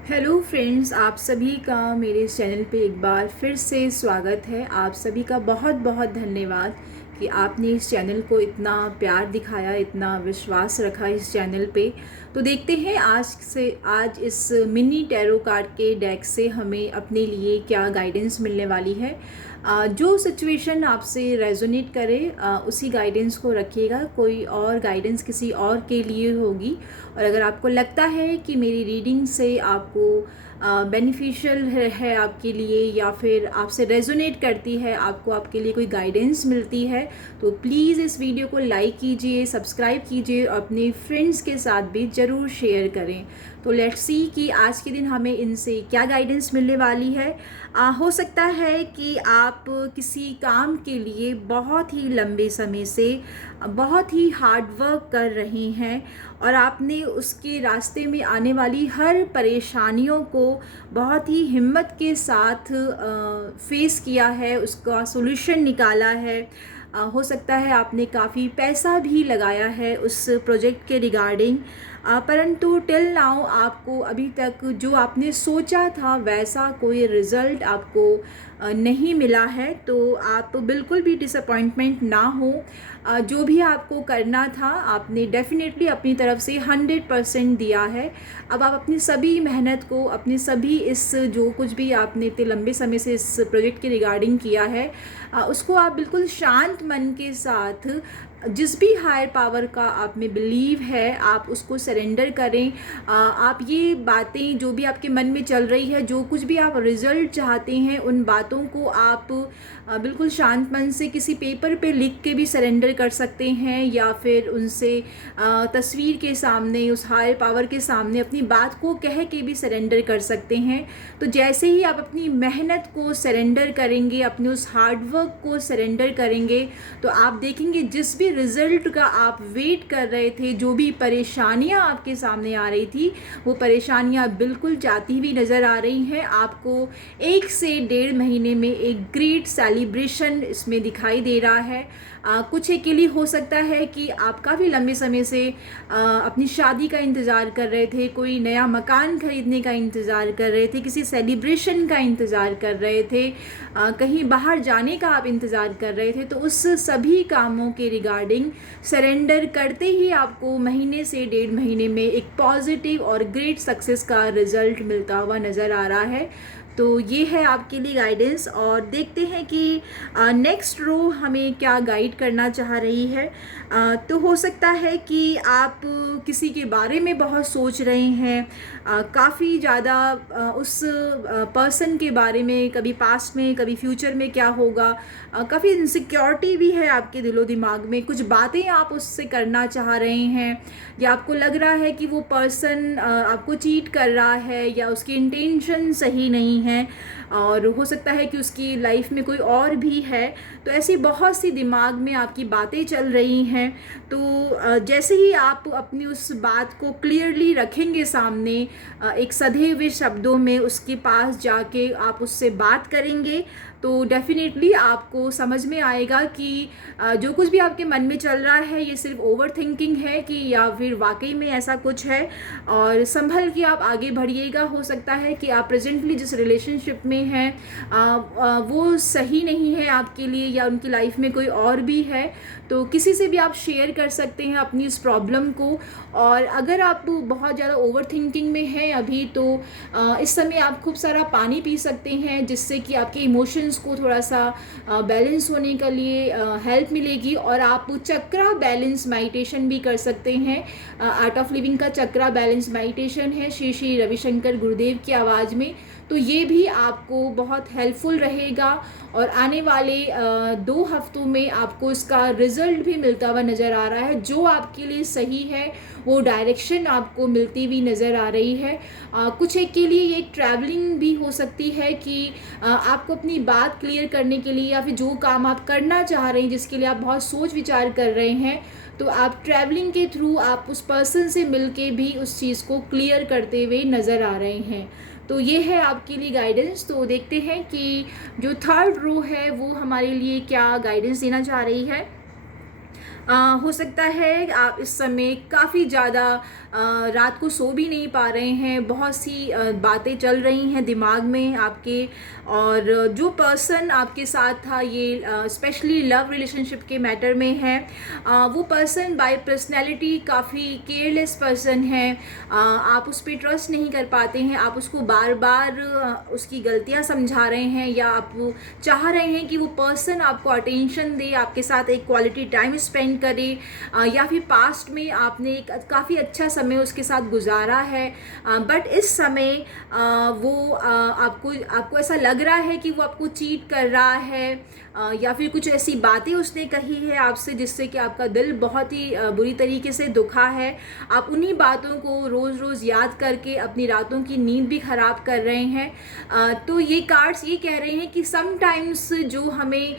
Hello friends, आप सभी का मेरे इस चैनल पे एक बार फिर से स्वागत है। आप सभी का बहुत बहुत धन्यवाद कि आपने इस चैनल को इतना प्यार दिखाया, इतना विश्वास रखा इस चैनल पे। तो देखते हैं आज इस मिनी टैरो कार्ड के डेक से हमें अपने लिए क्या गाइडेंस मिलने वाली है। जो सिचुएशन आपसे रेजोनेट करे उसी गाइडेंस को रखिएगा, कोई और गाइडेंस किसी और के लिए होगी। और अगर आपको लगता है कि मेरी रीडिंग से आपको बेनिफिशियल है आपके लिए, या फिर आपसे रेजोनेट करती है, आपको आपके लिए कोई गाइडेंस मिलती है, तो प्लीज़ इस वीडियो को लाइक कीजिए, सब्सक्राइब कीजिए और अपने फ्रेंड्स के साथ भी ज़रूर शेयर करें। तो लेट्स सी कि आज के दिन हमें इनसे क्या गाइडेंस मिलने वाली है। हो सकता है कि आप किसी काम के लिए बहुत ही लंबे समय से बहुत ही हार्ड वर्क कर रहे हैं और आपने उसके रास्ते में आने वाली हर परेशानियों को बहुत ही हिम्मत के साथ फेस किया है, उसका सॉल्यूशन निकाला है। हो सकता है आपने काफ़ी पैसा भी लगाया है उस प्रोजेक्ट के रिगार्डिंग, परंतु टिल नाउ आपको अभी तक जो आपने सोचा था वैसा कोई रिज़ल्ट आपको नहीं मिला है। तो आप बिल्कुल भी डिसअपॉइंटमेंट ना हो। जो भी आपको करना था आपने डेफिनेटली अपनी तरफ से 100% दिया है। अब आप अपनी सभी मेहनत को, अपनी सभी इस जो कुछ भी आपने इतने लंबे समय से इस प्रोजेक्ट के रिगार्डिंग किया है, उसको आप बिल्कुल शांत मन के साथ जिस भी हायर पावर का आप में बिलीव है आप उसको सरेंडर करें। आप ये बातें जो भी आपके मन में चल रही है, जो कुछ भी आप रिज़ल्ट चाहते हैं, उन बातों को आप बिल्कुल शांत मन से किसी पेपर पे लिख के भी सरेंडर कर सकते हैं, या फिर उनसे तस्वीर के सामने, उस हायर पावर के सामने अपनी बात को कह के भी सरेंडर कर सकते हैं। तो जैसे ही आप अपनी मेहनत को सरेंडर करेंगे, अपने उस हार्डवर्क को सरेंडर करेंगे, तो आप देखेंगे जिस भी रिज़ल्ट का आप वेट कर रहे थे, जो भी परेशानियां आपके सामने आ रही थी, वो परेशानियां बिल्कुल जाती हुई नज़र आ रही हैं। आपको 1 से 1.5 महीने में एक ग्रेट सेलिब्रेशन इसमें दिखाई दे रहा है। कुछ एक के लिए हो सकता है कि आप काफ़ी लंबे समय से अपनी शादी का इंतज़ार कर रहे थे, कोई नया मकान खरीदने का इंतज़ार कर रहे थे, किसी सेलिब्रेशन का इंतज़ार कर रहे थे, कहीं बाहर जाने का आप इंतज़ार कर रहे थे। तो उस सभी कामों के रिगार्डिंग सरेंडर करते ही आपको 1 से 1.5 महीने में एक पॉजिटिव और ग्रेट सक्सेस का रिज़ल्ट मिलता हुआ नज़र आ रहा है। तो ये है आपके लिए गाइडेंस, और देखते हैं कि नेक्स्ट रो हमें क्या गाइड करना चाह रही है। तो हो सकता है कि आप किसी के बारे में बहुत सोच रहे हैं, काफ़ी ज़्यादा उस पर्सन के बारे में, कभी पास्ट में कभी फ्यूचर में क्या होगा, काफ़ी इनसिक्योरिटी भी है आपके दिलो दिमाग में। कुछ बातें आप उससे करना चाह रहे हैं, या आपको लग रहा है कि वो पर्सन आपको चीट कर रहा है, या उसकी इंटेंशन सही नहीं है, और हो सकता है कि उसकी लाइफ में कोई और भी है। तो ऐसी बहुत सी दिमाग में आपकी बातें चल रही हैं। तो जैसे ही आप अपनी उस बात को क्लियरली रखेंगे सामने, एक सधे हुए शब्दों में उसके पास जाके आप उससे बात करेंगे, तो डेफिनेटली आपको समझ में आएगा कि जो कुछ भी आपके मन में चल रहा है ये सिर्फ ओवर थिंकिंग है कि या फिर वाकई में ऐसा कुछ है। और संभल के आप आगे बढ़िएगा। हो सकता है कि आप प्रेजेंटली जिस रिलेशनशिप में हैं वो सही नहीं है आपके लिए, या उनकी लाइफ में कोई और भी है। तो किसी से भी आप शेयर कर सकते हैं अपनी इस प्रॉब्लम को। और अगर आप बहुत ज़्यादा ओवर थिंकिंग में हैं अभी, तो इस समय आप खूब सारा पानी पी सकते हैं, जिससे कि आपके इमोशंस को थोड़ा सा बैलेंस होने के लिए हेल्प मिलेगी। और आप चक्रा बैलेंस मेडिटेशन भी कर सकते हैं। आर्ट ऑफ लिविंग का चक्रा बैलेंस मेडिटेशन है श्री श्री रविशंकर गुरुदेव की आवाज़ में। तो ये भी आपको बहुत हेल्पफुल रहेगा, और आने वाले 2 हफ्तों में आपको इसका रिज़ल्ट भी मिलता हुआ नज़र आ रहा है। जो आपके लिए सही है वो डायरेक्शन आपको मिलती हुई नज़र आ रही है। कुछ एक के लिए ये ट्रैवलिंग भी हो सकती है कि आपको अपनी बात क्लियर करने के लिए, या फिर जो काम आप करना चाह रहे हैं, जिसके लिए आप बहुत सोच विचार कर रहे हैं, तो आप ट्रैवलिंग के थ्रू आप उस पर्सन से मिलके भी उस चीज़ को क्लियर करते हुए नज़र आ रहे हैं। तो ये है आपके लिए गाइडेंस। तो देखते हैं कि जो थर्ड रो है वो हमारे लिए क्या गाइडेंस देना चाह रही है। हो सकता है आप इस समय काफ़ी ज़्यादा रात को सो भी नहीं पा रहे हैं, बहुत सी बातें चल रही हैं दिमाग में आपके, और जो पर्सन आपके साथ था ये स्पेशली लव रिलेशनशिप के मैटर में है, वो पर्सन बाय पर्सनैलिटी काफ़ी केयरलेस पर्सन है। आप उस पर ट्रस्ट नहीं कर पाते हैं, आप उसको बार बार उसकी गलतियां समझा रहे हैं, या आप चाह रहे हैं कि वो पर्सन आपको अटेंशन दे, आपके साथ एक क्वालिटी टाइम स्पेंड करे, या फिर पास्ट में आपने एक काफ़ी अच्छा समय उसके साथ गुजारा है, बट इस समय आपको ऐसा लग रहा है कि वो आपको चीट कर रहा है, या फिर कुछ ऐसी बातें उसने कही है आपसे जिससे कि आपका दिल बहुत ही बुरी तरीके से दुखा है। आप उन्हीं बातों को रोज़ रोज़ याद करके अपनी रातों की नींद भी ख़राब कर रहे हैं। तो ये कार्ड्स ये कह रहे हैं कि समटाइम्स जो हमें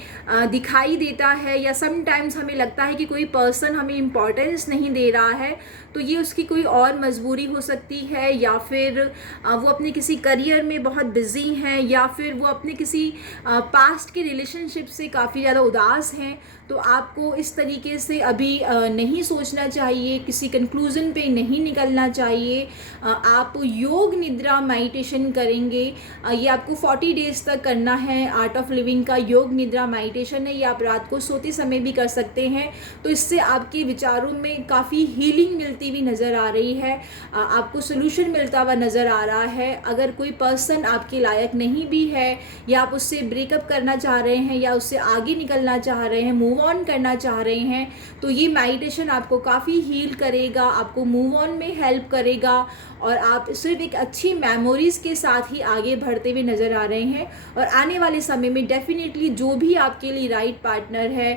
दिखाई देता है, या समटाइम्स हमें लगता है कि कोई पर्सन हमें इम्पोर्टेंस नहीं दे रहा है, तो ये उसकी कोई और मजबूरी हो सकती है, या फिर वो अपने किसी करियर में बहुत बिजी हैं, या फिर वो अपने किसी पास्ट के रिलेशनशिप से काफ़ी ज़्यादा उदास हैं। तो आपको इस तरीके से अभी नहीं सोचना चाहिए, किसी कंक्लूज़न पे नहीं निकलना चाहिए। आप योग निद्रा मेडिटेशन करेंगे, ये आपको 40 डेज़ तक करना है। आर्ट ऑफ लिविंग का योग निद्रा मेडिटेशन है, ये आप रात को सोते समय भी कर सकते हैं। तो इससे आपके विचारों में काफ़ी हीलिंग मिलती हुई नज़र आ रही है, आपको सोल्यूशन मिलता हुआ नज़र आ रहा है। अगर कोई पर्सन आपके लायक नहीं भी है, या आप उससे ब्रेकअप करना चाह रहे हैं, या उससे आगे निकलना चाह रहे हैं, मूव ऑन करना चाह रहे हैं, तो ये मेडिटेशन आपको काफ़ी हील करेगा, आपको मूव ऑन में हेल्प करेगा, और आप सिर्फ एक अच्छी मेमोरीज़ के साथ ही आगे बढ़ते हुए नज़र आ रहे हैं। और आने वाले समय में डेफिनेटली जो भी आपके लिए राइट पार्टनर है,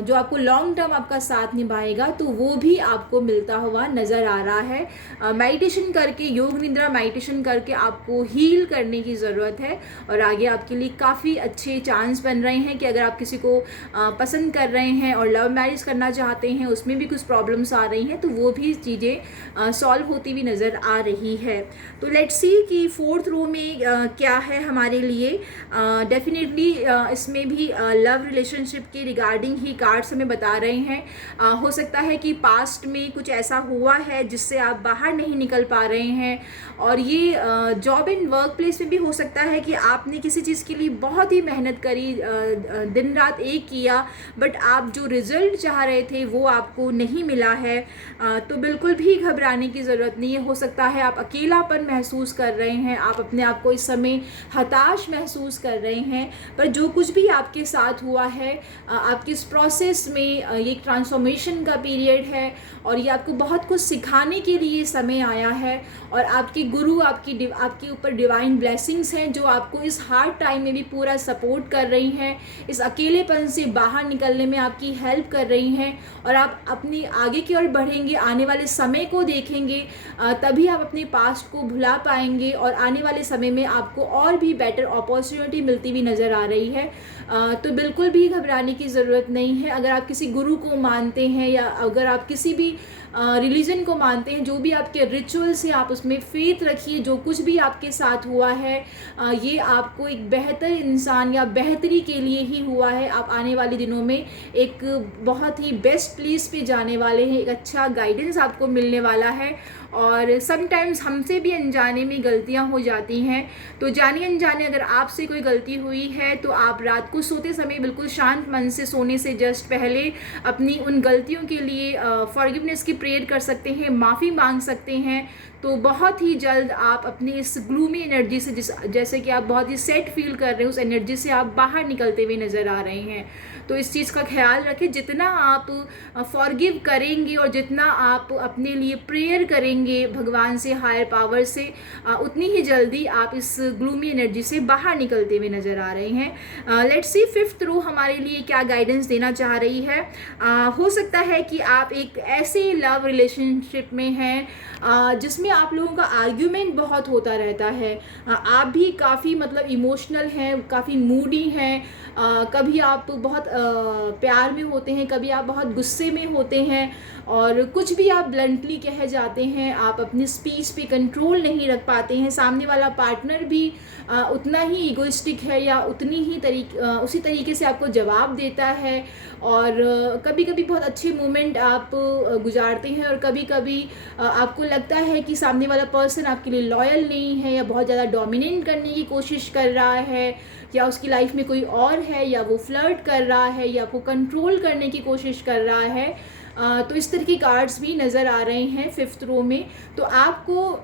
जो आपको लॉन्ग टर्म आपका साथ निभाएगा, तो वो भी आपको मिलता हुआ नज़र आ रहा है। मेडिटेशन करके, योग निद्रा मेडिटेशन करके आपको हील करने की ज़रूरत है, और आगे आपके लिए काफ़ी अच्छे चांस बन रहे हैं कि अगर आप किसी को पसंद कर रहे हैं और लव मैरिज करना चाहते हैं, उसमें भी कुछ प्रॉब्लम्स आ रही हैं, तो वो भी चीज़ें सॉल्व होती हुई नज़र आ रही है। तो लेट्स सी कि 4th रो में क्या है हमारे लिए। डेफिनेटली इसमें भी लव रिलेशनशिप के रिगार्डिंग ही कार्ड्स हमें बता रहे हैं। हो सकता है कि पास्ट में कुछ ऐसा हुआ है जिससे आप बाहर नहीं निकल पा रहे हैं, और ये जॉब एंड वर्क प्लेस में भी हो सकता है कि आपने किसी चीज़ के लिए बहुत ही मेहनत करी, दिन रात एक किया, बट आप जो रिज़ल्ट चाह रहे थे वो आपको नहीं मिला है। तो बिल्कुल भी घबराने की ज़रूरत नहीं है। हो सकता है आप अकेलापन महसूस कर रहे हैं, आप अपने आप को इस समय हताश महसूस कर रहे हैं, पर जो कुछ भी आपके साथ हुआ है, आपके इस प्रोसेस में ये ट्रांसफॉर्मेशन का पीरियड है, और ये आपको बहुत कुछ सिखाने के लिए समय आया है, और आपके गुरु आपके ऊपर डिवाइन ब्लेसिंग्स हैं जो आपको इस हार्ड टाइम में भी पूरा सपोर्ट कर रही हैं, इस अकेलेपन से बाहर निकलने में आपकी हेल्प कर रही हैं, और आप अपनी आगे की ओर बढ़ेंगे, आने वाले समय को देखेंगे, तभी आप अपने पास्ट को भुला पाएंगे, और आने वाले समय में आपको और भी बेटर अपॉर्चुनिटी मिलती हुई नज़र आ रही है। तो बिल्कुल भी घबराने की ज़रूरत नहीं है। अगर आप किसी गुरु को मानते हैं, या अगर आप किसी भी रिलीजन को मानते हैं, जो भी आपके रिचुअल्स हैं, आप उसमें फेथ रखिए। जो कुछ भी आपके साथ हुआ है, ये आपको एक बेहतर इंसान या बेहतरी के लिए ही हुआ है। आप आने वाले दिनों में एक बहुत ही बेस्ट प्लेस पे जाने वाले हैं, एक अच्छा गाइडेंस आपको मिलने वाला है। और समटाइम्स हमसे भी अनजाने में गलतियां हो जाती हैं, तो जाने अनजाने अगर आपसे कोई गलती हुई है, तो आप रात को सोते समय बिल्कुल शांत मन से, सोने से जस्ट पहले अपनी उन गलतियों के लिए फॉरगिवनेस की प्रेयर कर सकते हैं, माफ़ी मांग सकते हैं। तो बहुत ही जल्द आप अपनी इस ग्लूमी एनर्जी से, जैसे कि आप बहुत ही सेट फील कर रहे हैं, उस एनर्जी से आप बाहर निकलते हुए नज़र आ रहे हैं। तो इस चीज़ का ख्याल रखें, जितना आप फॉरगिव करेंगे और जितना आप अपने लिए प्रेयर करेंगे भगवान से, हायर पावर से, उतनी ही जल्दी आप इस ग्लूमी एनर्जी से बाहर निकलते हुए नज़र आ रहे हैं। लेट्स सी 5th रो हमारे लिए क्या गाइडेंस देना चाह रही है। हो सकता है कि आप एक ऐसे लव रिलेशनशिप में हैं जिसमें आप लोगों का आर्ग्यूमेंट बहुत होता रहता है, आप भी काफ़ी मतलब इमोशनल हैं, काफ़ी मूडी हैं, कभी आप बहुत प्यार में होते हैं, कभी आप बहुत गुस्से में होते हैं और कुछ भी आप ब्लंटली कह जाते हैं, आप अपनी स्पीच पे कंट्रोल नहीं रख पाते हैं, सामने वाला पार्टनर भी उतना ही इगोइस्टिक है या उतनी ही उसी तरीके से आपको जवाब देता है और कभी कभी बहुत अच्छे मोमेंट आप गुजारते हैं और कभी कभी आपको लगता है कि सामने वाला पर्सन आपके लिए लॉयल नहीं है या बहुत ज़्यादा डोमिनेट करने की कोशिश कर रहा है या उसकी लाइफ में कोई और है या वो फ्लर्ट कर रहा है या आपको कंट्रोल करने की कोशिश कर रहा है। तो इस तरह की कार्ड्स भी नज़र आ रहे हैं 5th रो में। तो आपको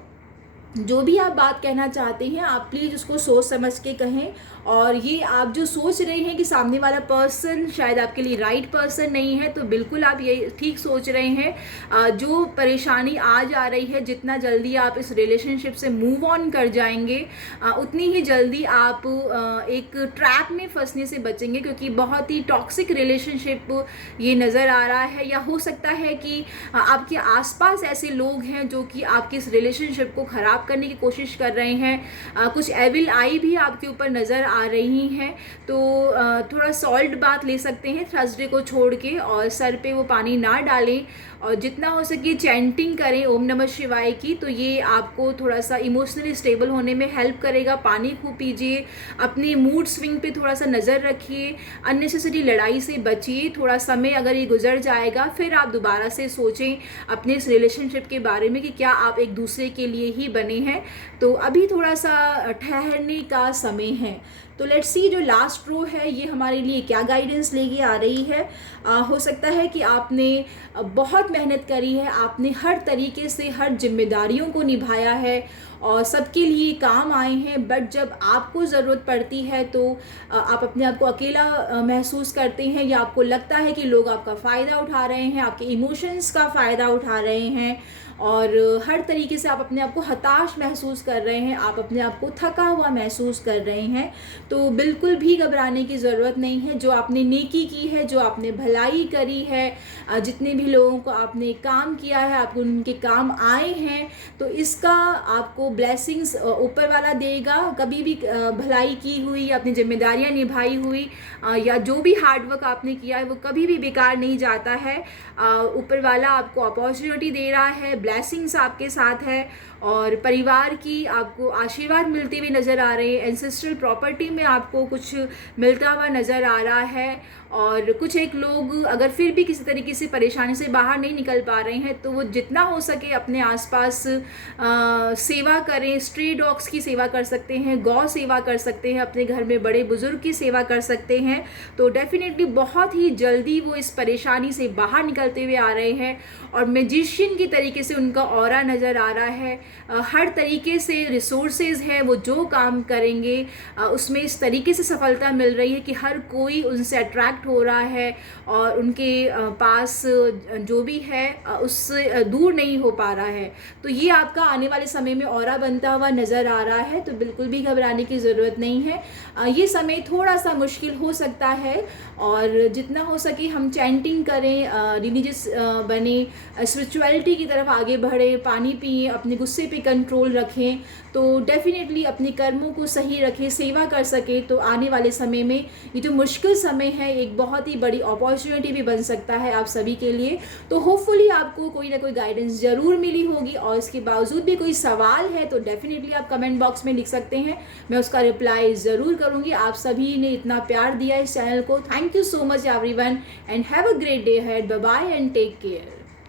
जो भी आप बात कहना चाहते हैं आप प्लीज़ उसको सोच समझ के कहें और ये आप जो सोच रहे हैं कि सामने वाला पर्सन शायद आपके लिए राइट पर्सन नहीं है, तो बिल्कुल आप ये ठीक सोच रहे हैं। जो परेशानी आज आ रही है, जितना जल्दी आप इस रिलेशनशिप से मूव ऑन कर जाएंगे उतनी ही जल्दी आप एक ट्रैप में फंसने से बचेंगे, क्योंकि बहुत ही टॉक्सिक रिलेशनशिप ये नज़र आ रहा है। या हो सकता है कि आपके आसपास ऐसे लोग हैं जो कि आपकी इस रिलेशनशिप को ख़राब करने की कोशिश कर रहे हैं, कुछ एविल आई भी आपके ऊपर नज़र आ रही हैं। तो थोड़ा सॉल्ट बात ले सकते हैं थर्सडे को छोड़ के और सर पे वो पानी ना डालें और जितना हो सके चैंटिंग करें ओम नमः शिवाय की, तो ये आपको थोड़ा सा इमोशनली स्टेबल होने में हेल्प करेगा। पानी खूब पीजिए, अपने मूड स्विंग पे थोड़ा सा नज़र रखिए, अननेसेसरी लड़ाई से बचिए। थोड़ा समय अगर ये गुजर जाएगा फिर आप दोबारा से सोचें अपने इस रिलेशनशिप के बारे में कि क्या आप एक दूसरे के लिए ही बने हैं। तो अभी थोड़ा सा ठहरने का समय है। तो लेट्स सी जो लास्ट रो है ये हमारे लिए क्या गाइडेंस लेके आ रही है। हो सकता है कि आपने बहुत मेहनत करी है, आपने हर तरीके से हर जिम्मेदारियों को निभाया है और सबके लिए काम आए हैं, बट जब आपको ज़रूरत पड़ती है तो आप अपने आप को अकेला महसूस करते हैं या आपको लगता है कि लोग आपका फ़ायदा उठा रहे हैं, आपके इमोशंस का फ़ायदा उठा रहे हैं और हर तरीके से आप अपने आप को हताश महसूस कर रहे हैं, आप अपने आप को थका हुआ महसूस कर रहे हैं। तो बिल्कुल भी घबराने की ज़रूरत नहीं है। जो आपने नेकी की है, जो आपने भलाई करी है, जितने भी लोगों को आपने काम किया है, आपको उनके काम आए हैं, तो इसका आपको ब्लेसिंग्स ऊपर वाला देगा। कभी भी भलाई की हुई, अपनी जिम्मेदारियां निभाई हुई या जो भी हार्डवर्क आपने किया है वो कभी भी बेकार नहीं जाता है। ऊपर वाला आपको अपॉर्चुनिटी दे रहा है, ब्लेसिंग्स आपके साथ है और परिवार की आपको आशीर्वाद मिलते हुए नज़र आ रहे हैं। एंसेस्ट्रल प्रॉपर्टी में आपको कुछ मिलता हुआ नज़र आ रहा है और कुछ एक लोग अगर फिर भी किसी तरीके से परेशानी से बाहर नहीं निकल पा रहे हैं तो वो जितना हो सके अपने आसपास सेवा करें। स्ट्री डॉग्स की सेवा कर सकते हैं, गौ सेवा कर सकते हैं, अपने घर में बड़े बुजुर्ग की सेवा कर सकते हैं। तो डेफिनेटली बहुत ही जल्दी वो इस परेशानी से बाहर निकलते हुए आ रहे हैं और मैजिशियन की तरीके से उनका ऑरा नज़र आ रहा है। हर तरीके से रिसोर्सेज है, वो जो काम करेंगे उसमें इस तरीके से सफलता मिल रही है कि हर कोई उनसे अट्रैक्ट हो रहा है और उनके पास जो भी है उससे दूर नहीं हो पा रहा है। तो ये आपका आने वाले समय में ऑरा बनता हुआ नज़र आ रहा है। तो बिल्कुल भी घबराने की ज़रूरत नहीं है। ये समय थोड़ा सा मुश्किल हो सकता है और जितना हो सके हम चैंटिंग करें, रिलीजियस बने, स्पिरिचुअलिटी की तरफ आगे बढ़े, पानी पिए, अपने गुस्से पे कंट्रोल रखें, तो डेफिनेटली अपने कर्मों को सही रखें, सेवा कर सके, तो आने वाले समय में ये जो मुश्किल समय है एक बहुत ही बड़ी अपॉर्चुनिटी भी बन सकता है आप सभी के लिए। तो होपफुली आपको कोई ना कोई गाइडेंस ज़रूर मिली होगी और इसके बावजूद भी कोई सवाल है तो डेफिनेटली आप कमेंट बॉक्स में लिख सकते हैं, मैं उसका रिप्लाई ज़रूर करूँगी। आप सभी ने इतना प्यार दिया इस चैनल को, thank you so much everyone and have a great day ahead. Bye bye and take care.